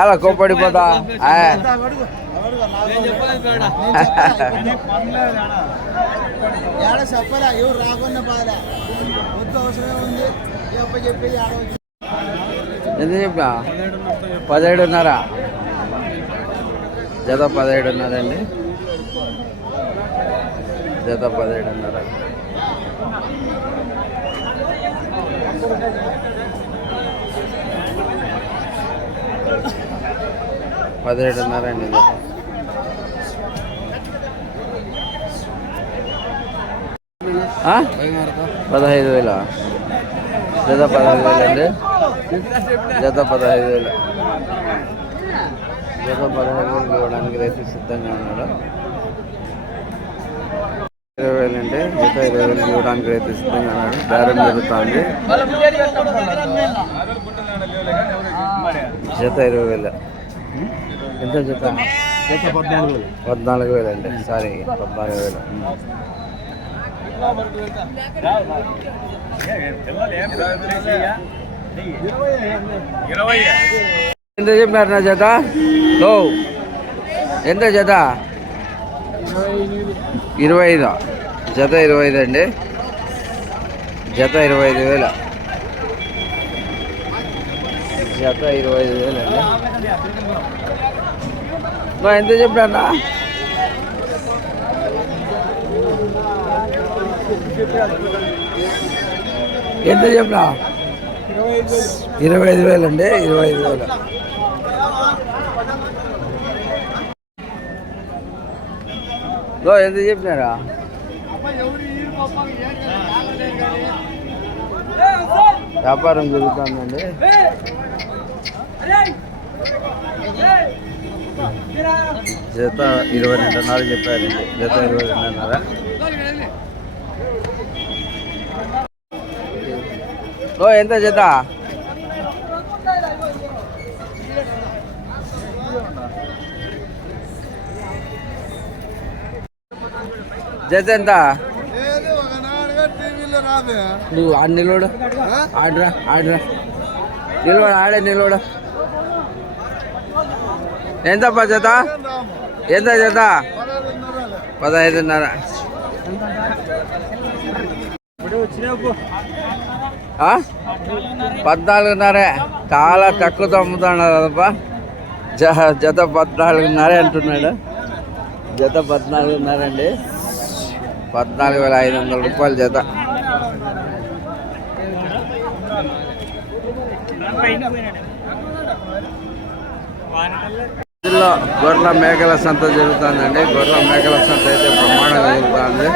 ఎలా ఎవరు రాకుండా బాధ వద్దు ఉంది. చెప్పేది ఆడ ఎంత చెప్పినా? పదిహేడున్నర. జత పదిహేడున్నర అండి జత పదిహేడున్నర. పదిహేడున్నర అండి పదహైదు వేల? జత పదహైదు వేలు అండి జత పదహైదు వేలు. జత పదహైదు వేలు ఇవ్వడానికి రైతు సిద్ధంగా ఉన్నాడు. ఇరవై వేలు అంటే జత ఇరవై వేలు ఇవ్వడానికి రైతు సిద్ధంగా ఉన్నాడు. బేరం జరుగుతుంది. జత ఇరవై వేలు. ఎంత జత? పద్నాలుగు వేలు అండి. సారీ పద్నాలుగు వేలు. ఎంత చెప్పారు నా జత? లో ఎంత జత? ఇరవై ఐదు. జత ఇరవై ఐదు అండి. జత ఇరవై ఐదు వేల. జత ఇరవై ఐదు వేలు అండి. మా ఎంత చెప్పినా ఎంత చెప్పినా? ఇరవై ఐదు వేలు అండి ఇరవై ఐదు వేలు. ఎంత చెప్పినారా? వ్యాపారం జరుగుతుందండి. జత ఇరవై రెండున్నర చెప్పారండి జత ఇరవై రెండున్నర. ఓ ఎంత జత? జత ఎంత? నువ్వు ఆడ నిలవడు ఆడరా ఆడరా. నిలవడు ఆడే నిలవడు ఎంతప్ప జత? ఎంత జత? పదహైదున్నర. ఆ? పద్నాలుగున్నరే. చాలా తక్కువతో అమ్ముతున్నాడు కదప్ప జ జత పద్నాలుగున్నరే అంటున్నాడు. జత పద్నాలుగున్నర అండి. పద్నాలుగు వేల ఐదు వందల రూపాయలు జత. జిల్లా గొర్రెల మేకల సంత జరుగుతుందండి. గొర్రెల మేకల సంత అయితే బ్రహ్మాండంగా జరుగుతుంది.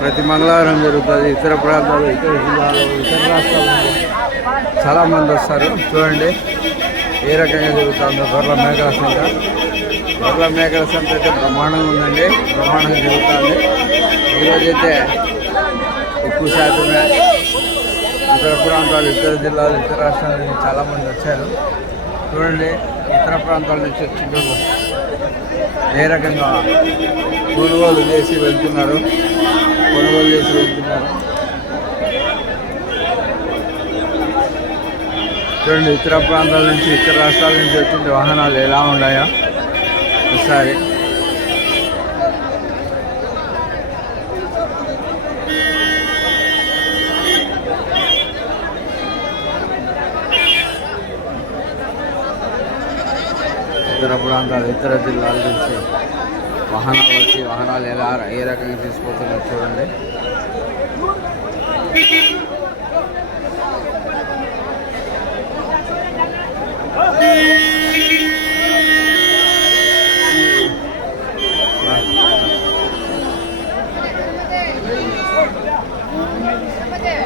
ప్రతి మంగళవారం జరుగుతుంది. ఇతర ప్రాంతాలు ఇతర జిల్లాలు ఇతర రాష్ట్రాల చాలామంది వస్తారు. చూడండి ఏ రకంగా జరుగుతుందో గొర్రెల మేకల సంత. గొర్రెల మేకల సంత అయితే బ్రహ్మాండంగా ఉందండి. బ్రహ్మాండంగా జరుగుతుంది. ఈరోజైతే ఎక్కువ శాతమే ఇతర ప్రాంతాలు ఇతర జిల్లాలు ఇతర రాష్ట్రాల నుంచి చాలామంది వచ్చారు. చూడండి ఇతర ప్రాంతాల నుంచి వచ్చిన ఏ రకంగా కొనుగోలు చేసి వెళ్తున్నారు? కొనుగోలు చేసి వెళ్తున్నారు. చూడండి ఇతర ప్రాంతాల నుంచి ఇతర రాష్ట్రాల నుంచి వచ్చిన వాహనాలు ఎలా ఉన్నాయో. ఒకసారి ఇతర ప్రాంతాలు ఇతర జిల్లాల నుంచి వాహనాలు వచ్చి వాహనాలు ఎలా ఏ రకంగా తీసుకుపోతున్నారు చూడండి.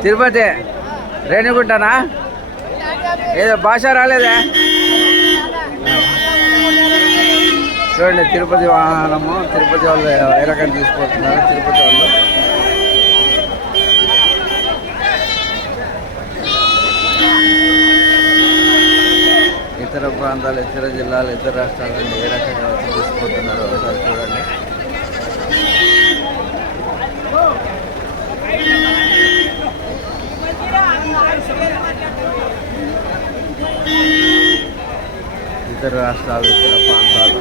తిరుపతి రేణిగుంటనా? ఏదో భాష రాలేదా? చూడండి తిరుపతి వాహనము తిరుపతి వాళ్ళు ఏ రకం తీసుకుపోతున్నారు తిరుపతి వాళ్ళు. ఇతర ప్రాంతాలు ఇతర జిల్లాలు ఇతర రాష్ట్రాల నుండి ఏ రకంగా వచ్చి తీసుకుపోతున్నారో ఒకసారి చూడండి. ఇతర రాష్ట్రాలు ఇతర ప్రాంతాలు.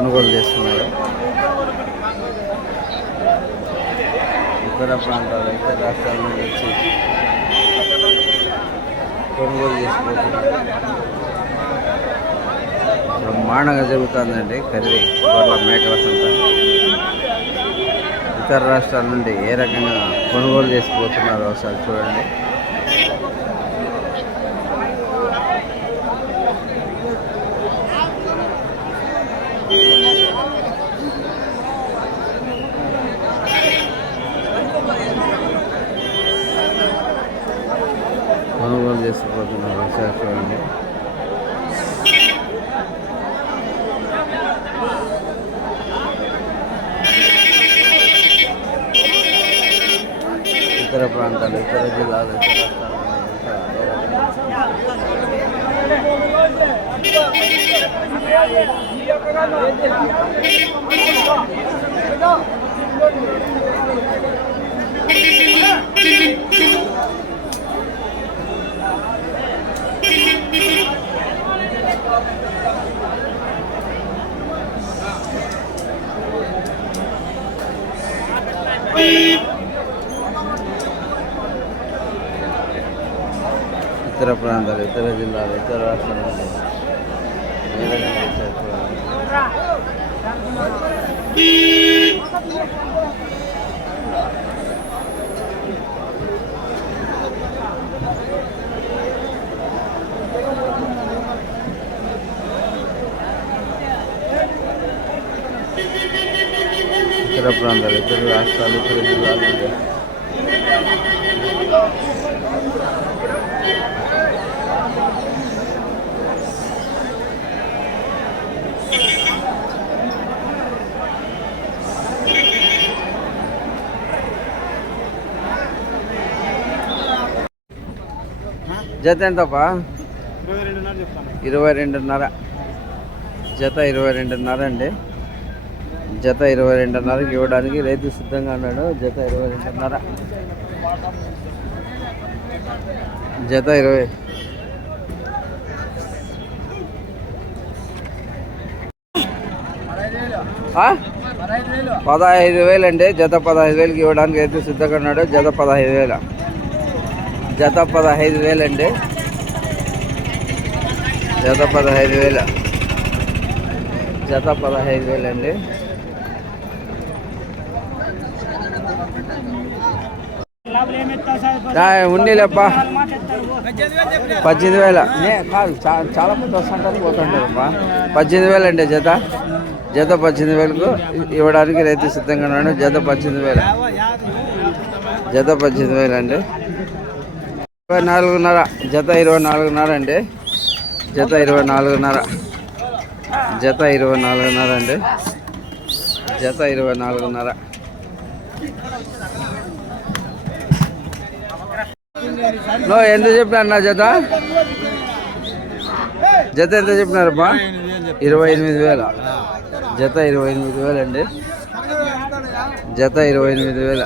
కొనుగోలు చేస్తున్నారు. ఇతర ప్రాంతాలు ఇతర రాష్ట్రాల నుంచి వచ్చి కొనుగోలు చేసుకుంటున్నారు బ్రహ్మాండంగా జరుగుతుందండి కర్రీ గొర్రెల మేకల సంత. ఇతర రాష్ట్రాల నుండి ఏ రకంగా కొనుగోలు చేసిపోతున్నారో ఒకసారి చూడండి కొనుగోలు చేసుకుపోతున్నారు ఒకసారి చూడండి ఇతర ప్రాంతాలు ఇతర జిల్లాలు ఇతర రాష్ట్రాల నుండి ఇంకా ఏ రకంగా ఇతర ప్రాంతాలు ఇతర జిల్లాలు ఇతర రాష్ట్రాల నుండి ఏ రకంగా వచ్చారు చూడండి. ఇతర ప్రాంతాలు ఇతర రాష్ట్రాలు ఇతర జిల్లాల జత ఎంతప్పా? ఇరవై రెండున్నర జత ఇరవై రెండున్నర అండి. జత ఇరవై రెండున్నరకి ఇవ్వడానికి రైతు సిద్ధంగా ఉన్నాడు. జత ఇరవై రెండున్నర. జత ఇరవై? పదహైదు వేలు అండి. జత పదహైదు వేలకి ఇవ్వడానికి రైతు సిద్ధంగా ఉన్నాడు. జత పదహైదు వేల. జత పదహైదు వేలు అండి. జత పదహైదు వేల. జత పదహైదు వేలు అండి. ఉన్నీలేప్పా. పద్దెనిమిది వేల. కాదు చాలా మంది వస్తుంటారు పోతుంటారమ్మా పద్దెనిమిది వేలు అండి జత. జత పద్దెనిమిది వేలకు ఇవ్వడానికి రైతు సిద్ధంగా ఉన్నాడు జత పద్దెనిమిది వేలు. జత పద్దెనిమిది వేలు అండి. ఇరవై నాలుగున్నర జత ఇరవై నాలుగున్నర అండి. జత ఇరవై నాలుగున్నర జత ఇరవై నాలుగున్నర అండి. జత ఇరవై నాలుగున్నర. నో ఎంత చెప్పినా అన్న జత? జత ఎంత చెప్పినారమ్మా ఇరవై ఎనిమిది వేల. జత ఇరవై ఎనిమిది వేలండి. జత ఇరవై ఎనిమిది వేల.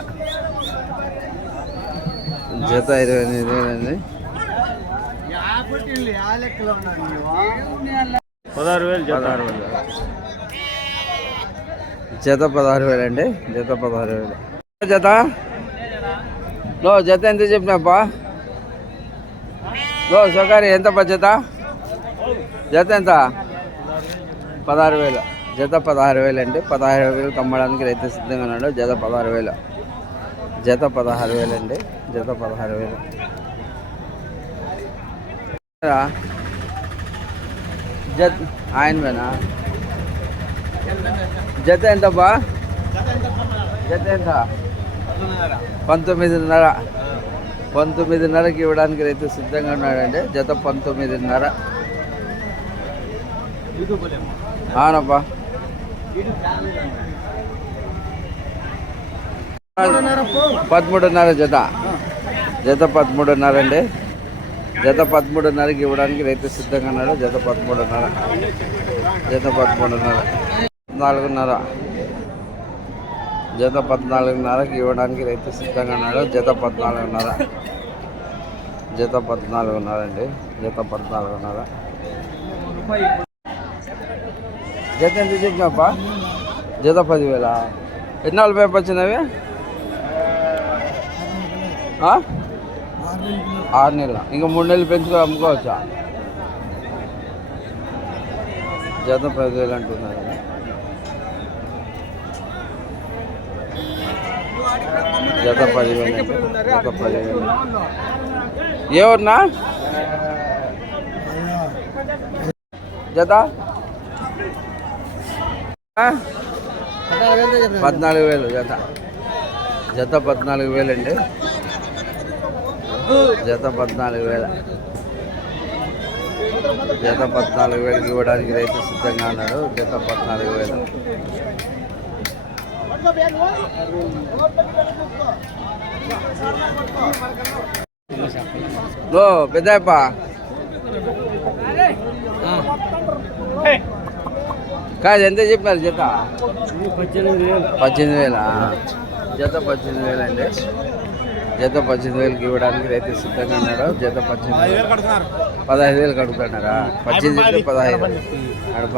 జత ఇరవై ఎనిమిది వేలు అండి. పదహారు వేలు పదహారు వేలు. జత పదహారు వేలు అండి. జత పదహారు వేలు. జత. లో జత ఎంత చెప్పినాపా? లో సొకారి ఎంత జత? జత ఎంత? పదహారు వేలు. జత పదహారు వేలు అండి. పదహారు వేలు కమ్మడానికి రైతు సిద్ధంగా ఉన్నాడు. జత పదహారు వేలు. జత పదహారు వేలు అండి. జత పదహారు వేలు. జత ఆయనవేనా జత ఎంత బా జత ఎంత? పంతొమ్మిదిన్నర. పంతొమ్మిదిన్నరకి ఇవ్వడానికి రైతు సిద్ధంగా ఉన్నాడండి. జత పంతొమ్మిదిన్నర. అవునబ్బా. పదమూడున్నర జత. జత పదమూడున్నర అండి. జత పదమూడున్నరకి ఇవ్వడానికి రైతు సిద్ధంగా ఉన్నాడు. జత పదమూడున్నర. జత పదమూడున్నర. నాలుగున్నర జత పద్నాలుగున్నరకి ఇవ్వడానికి రైతు సిద్ధంగా ఉన్నాడు. జత పద్నాలుగున్నర. జత పద్నాలుగున్నర అండి. జత పద్నాలుగున్నర. జత ఎంత చెప్పినాపా జత పదివేల? ఎన్ని నాలుగు పేపర్ వచ్చినవి? ఆరు నెలలు? ఇంకా మూడు నెలలు పెంచుకో అమ్ముకోవచ్చా? జత పదివేలు అంటున్నారు జత పదివేలు అంటే జత పదివేలు ఎవరినా జత? పద్నాలుగు వేలు జత. జత పద్నాలుగు వేలు అండి జత పద్నాలుగు వేల. జత పద్నాలుగు వేలకి ఇవ్వడానికి రైతు సిద్ధంగా ఉన్నాడు. జత పద్నాలుగు వేలు. ఓ పెద్దప్ప కాదు ఎంత చెప్పారు జత? పద్దెనిమిది వేలు. పద్దెనిమిది వేల? జత పద్దెనిమిది వేలు అండి జత పద్దెనిమిది వేలకి ఇవ్వడానికి రైతు సిద్ధంగా ఉన్నాడు. జత పద్దెనిమిది వేలు. పదహైదు వేలు కడుగుతున్నారా పద్దెనిమిది వేలు పదహైదు అడప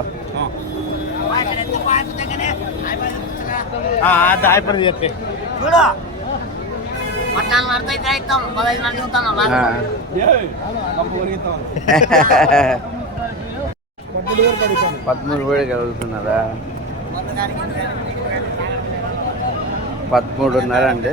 చెప్పి. పదమూడు వేలు కలుగుతున్నారా పదమూడున్నర అండి.